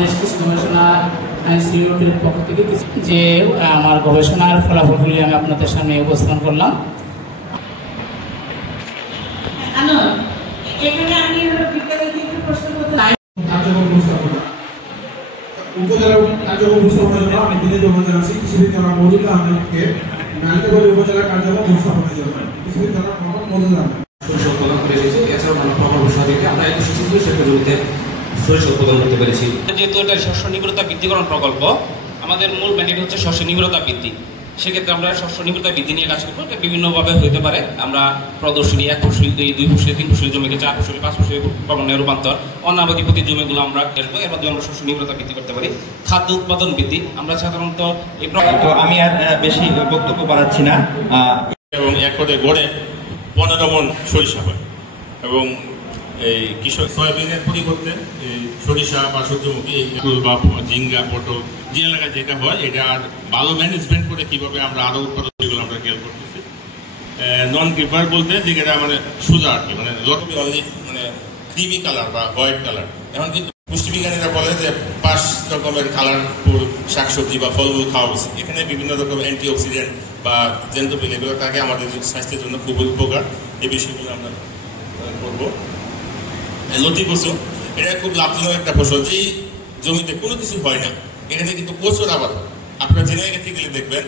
বাংলাদেশ কৃষি গবেষণা ইনস্টিটিউটের পক্ষ থেকে যে আমার গবেষণার ফলাফলগুলি আমি আপনাদের সামনে উপস্থাপন করলাম। উপজেলা কার্যক্রম উপস্থাপনের জন্য আমি দিনে জমা জানাচ্ছি কৃষিবিদ জনাব মজিদুল আহমেদকে নালিতাবাড়ি উপজেলা কার্যক্রম উপস্থাপনের জন্য কৃষিবিদ জনাব মোহাম্মদ মজিদুল আহমেদ সরিষা উৎপাদন করে এসেছি। এছাড়াও নানা প্রকল্প সাথে আমরা একশো জমিতে সরিষা উৎপাদন করতে পেরেছি। যেহেতু এটা শস্য নিবিড়তা বৃদ্ধিকরণ প্রকল্প, আমাদের মূল ম্যান্ডেট হচ্ছে শস্য নিবিড়তা বৃদ্ধি। সেক্ষেত্রে আমরা শস্য নিবিড়তা বৃদ্ধি নিয়ে কাজ করবো। বিভিন্নভাবে হতে পারে। আমরা প্রদর্শনী 1 ফসলি, 2 ফসলি, 3 ফসলি জমিকে 4 ফসলি, 5 ফসলি প্রবণে রূপান্তর, অনাবাদী প্রতি জমিগুলো আমরা আসবো। এর মাধ্যমে আমরা শস্য নিবিড়তা বৃদ্ধি করতে পারি। খাদ্য উৎপাদন বৃদ্ধি আমরা সাধারণত এই প্রকল্প আমি আর বেশি বক্তব্য বাড়াচ্ছি না। এবং একরে গড়ে 15 মণ সরিষা হয় এবং এই কৃষক সয়াবিনের পরিবর্তে এই সরিষা বা সূর্যমুখী বা ঝিঙ্গা, পটল যে এলাকায় যেটা হয় এটা আর ভালো ম্যানেজমেন্ট করে কীভাবে আমরা আরও উৎপাদন সেগুলো আমরা খেয়াল করতেছি। নন ক্রিপার বলতে যেটা মানে সোজা আর কি, মানে লটবি অনলি মানে ক্রিমি কালার বা হোয়াইট কালার। এখন কিন্তু পুষ্টিবিজ্ঞানীরা বলে যে 5 রকমের কালারফুল শাকসবজি বা ফলমূল খাওয়া উচিত। এখানে বিভিন্ন রকম অ্যান্টিঅক্সিডেন্ট বা জেন্টোপিল এগুলো থাকে আমাদের স্বাস্থ্যের জন্য খুবই উপকার। এই বিষয়গুলো আমরা করবো। লতি কচু এটা খুব লাভজনক একটা ফসল। এই জমিতে কোনো কিছু হয় না, এখানে কিন্তু প্রচুর আবাদ। আপনারা জেনে গেতে গেলে দেখবেন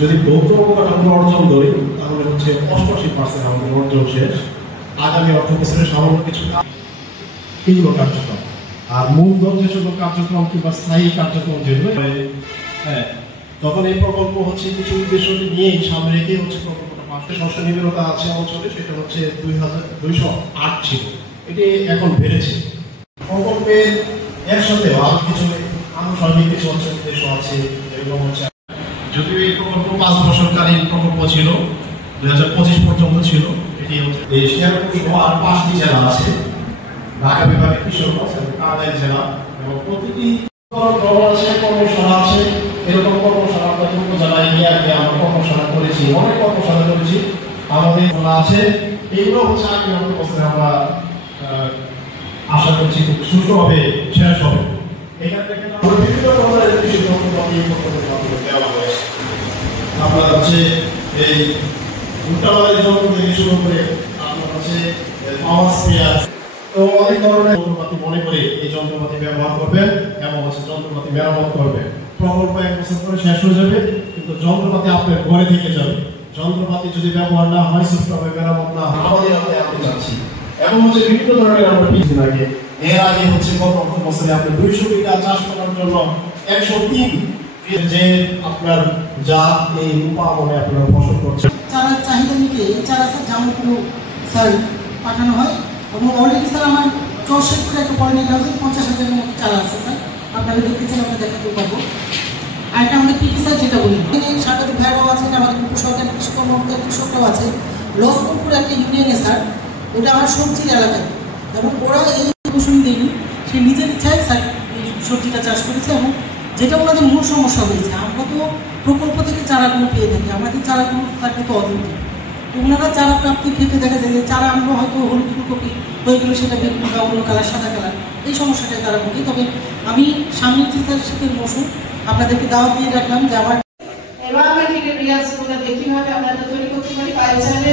যদি ভৌত আমরা অর্জন করি তাহলে হচ্ছে 88% আমাদের অর্জন শেষ। আগামী অর্থ বছরের সামান্য কিছু এইগুলো কার্যক্রম আর মূল যেসব কার্যক্রম কিংবা স্থায়ী কার্যক্রম যেগুলো তখন এই প্রকল্প হচ্ছে কিছু উদ্দেশ্য নিয়ে সামনে রেখে হচ্ছে প্রকল্পটা পাশে শস্য নিবিড়তা আছে অঞ্চলে, সেটা হচ্ছে 2208 ছিল, এটি এখন বেড়েছে। প্রকল্পের এর সাথে আরো কিছু আনুষঙ্গিক কিছু হচ্ছে উদ্দেশ্য আছে, এরকম হচ্ছে যদিও এই প্রকল্প 5 বছরকালীন প্রকল্প ছিল, 2025 পর্যন্ত ছিল। এটি হচ্ছে এই শেয়ারপুর আর 5টি জেলা আছে, ঢাকা বিভাগের কিশোরগঞ্জ এবং কাঁদাইল জেলা, এবং প্রতিটি কর্মশালা আছে। এরকম কর্মশালা আমরা উপজেলায় গিয়ে আমরা কর্মশালা করেছি, অনেক কর্মশালা করেছি আমাদের আছে। এইগুলো হচ্ছে আগামী বছরে আমরা আশা করছি খুব সুষ্ঠুভাবে শেষ হবে। এখান থেকে আমরা বিভিন্ন ধরনের দেওয়া হয়েছে। আপনার হচ্ছে এই উল্টাবাড়ির যন্ত্র থেকে শুরু করে আপনার হচ্ছে পাওয়ার স্পেয়ার, তো অনেক ধরনের যন্ত্রপাতি মনে করে এই যন্ত্রপাতি ব্যবহার করবেন এবং হচ্ছে যন্ত্রপাতি মেরামত করবেন। প্রকল্প 1 বছর পরে শেষ হয়ে যাবে, কিন্তু যন্ত্রপাতি আপনার ঘরে থেকে যাবে। যন্ত্রপাতি যদি ব্যবহার না হয়, সুষ্ঠুভাবে মেরামত না হয়, আমাদের হাতে আপনি যাচ্ছি। এবং হচ্ছে বিভিন্ন ধরনের আমরা পিছিয়ে লাগে। এর আগে হচ্ছে গত বছরে আপনি 200 বিঘা চাষ করার জন্য 103 যে আপনার জাত এই উপাবনে আপনারা ফসল করছেন। চারার চাহিদা মিটে এই চারা স্যার জামালপুর স্যার পাঠানো হয় এবং অলরেডি স্যার আমার 64 একটা পলিনেট হাউসে 50,000 মতো চারা আছে স্যার। আপনারা দেখতেছেন, আমরা দেখাতে পারবো। আর এটা আমাদের পিটি স্যার যেটা বলি, এখানে সাংবাদিক ভাইরাও আছে, আমাদের উপসহকারী কৃষি কর্মকর্তা কৃষকরাও আছে। লক্ষ্মণপুর একটা ইউনিয়নে স্যার, ওটা আমার সবজির এলাকায়, এবং ওরা এই কুসুম দেয়নি, সে নিজের ইচ্ছায় স্যার এই সবজিটা চাষ করেছে। এবং যেটা ওনাদের মূল সমস্যা হয়েছে, আমরা তো প্রকল্প থেকে চারাগুলো পেয়ে থাকি, আমাদের চারাগুলো থাকে তো অথেন্টিক। তো ওনারা চারা প্রাপ্তির ক্ষেত্রে দেখা যায় যে চারা আমরা হয়তো হলুদ ফুলকপি হয়ে গেলো, সেটা বেগুন বা অন্য কালার, সাদা কালার, এই সমস্যাটায় তারা ভুগে। তবে আমি সামনের যে স্যার শীতের মৌসুম আপনাদেরকে দাওয়াত দিয়ে রাখলাম যে আমার কীভাবে আমরা তৈরি করতে পারি। চাইলে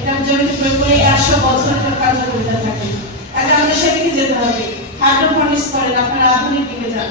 এটা জমিতে প্রয়োগ করে 100 বছর কার্যকরিতা থাকে। আগে আমাদের সেদিকে যেতে হবে। হাইড্রোপনিক্স করেন, আপনারা আধুনিক দিকে যান।